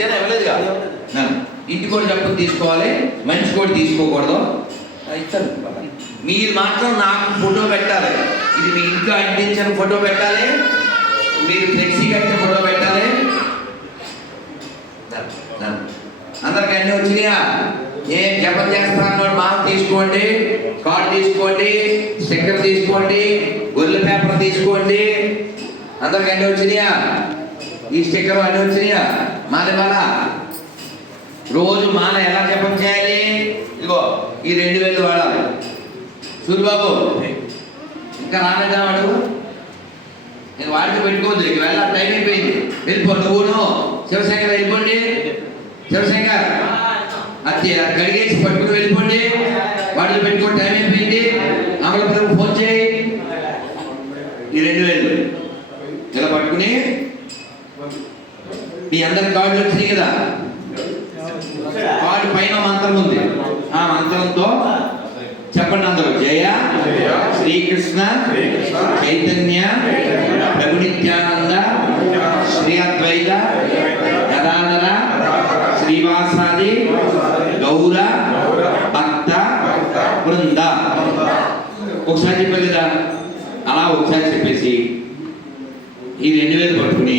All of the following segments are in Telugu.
ఇచ్చారా ఇవ్వలేదుగా నన్ను. ఇంటి కూడా చెప్పు తీసుకోవాలి మంచి కూడా తీసుకోకూడదు. మీరు మాత్రం నాకు ఫోటో పెట్టాలి. ఇది మీ ఇంట్లో అంటించిన ఫోటో పెట్టాలి. మీరు ఫ్లెక్సీ కట్టిన ఫోటో పెట్టాలి. అందరికి అన్ని వచ్చినాయా? ఏం జపం చేస్తాను మాల తీసుకోండి కార్డు తీసుకోండి స్టిక్కర్ తీసుకోండి గొర్రెల పేపర్ తీసుకోండి. అందరికి అన్ని వచ్చినాయా? ఈ స్టిక్కర్ అన్ని వచ్చినాయా మాల మాల. రోజు మాల ఎలా జపం చేయాలి? ఇదిగో ఈ రెండు వేలు వాడాలి. సూర్యబాబు ఇంకా రాలేదా వాడు? నేను వాడికి పెట్టుకోవద్దు ఇక వెళ్ళ టైం అయిపోయింది. వెళ్ళిపో నువ్వును శివశంకర్ వెళ్ళిపోండి. శివశంకర్. అది కడిగేసి పట్టుకుని వెళ్ళిపోండి. వాటిని పెట్టుకో టైం అయిపోయింది. అమలపురం ఫోన్ చేయి. ఈ రెండు వేలు. ఇలా పట్టుకుని మీ అందరి కార్డులు వచ్చినాయి కదా? వాటి పైన మంత్రం ఉంది. ఆ మంత్రంతో చెప్పండి అందరూ. జయ శ్రీకృష్ణ చైతన్య ప్రభు నిత్యానంద శ్రీ అద్వైత గదాధర శ్రీవాసాది గౌర భక్త బృంద. ఒకసారి చెప్పారు కదా? అలా ఒకసారి చెప్పేసి ఈ రెండు వేలు పట్టుకుని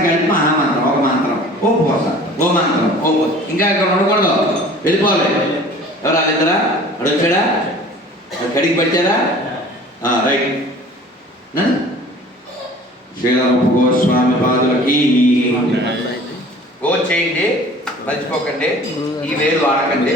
ఇంకా ఇక్కడ ఉండకూడదు. వెళ్ళిపోవాలి. ఎవరు వాళ్ళిద్దరా అడు వచ్చాడా? కడిగి పెట్టారా? ఆ, రైట్? శ్రీరామ గోస్వామి పాదులకి గో చేయండి మర్చిపోకండి. ఈ వేలు వాడకండి.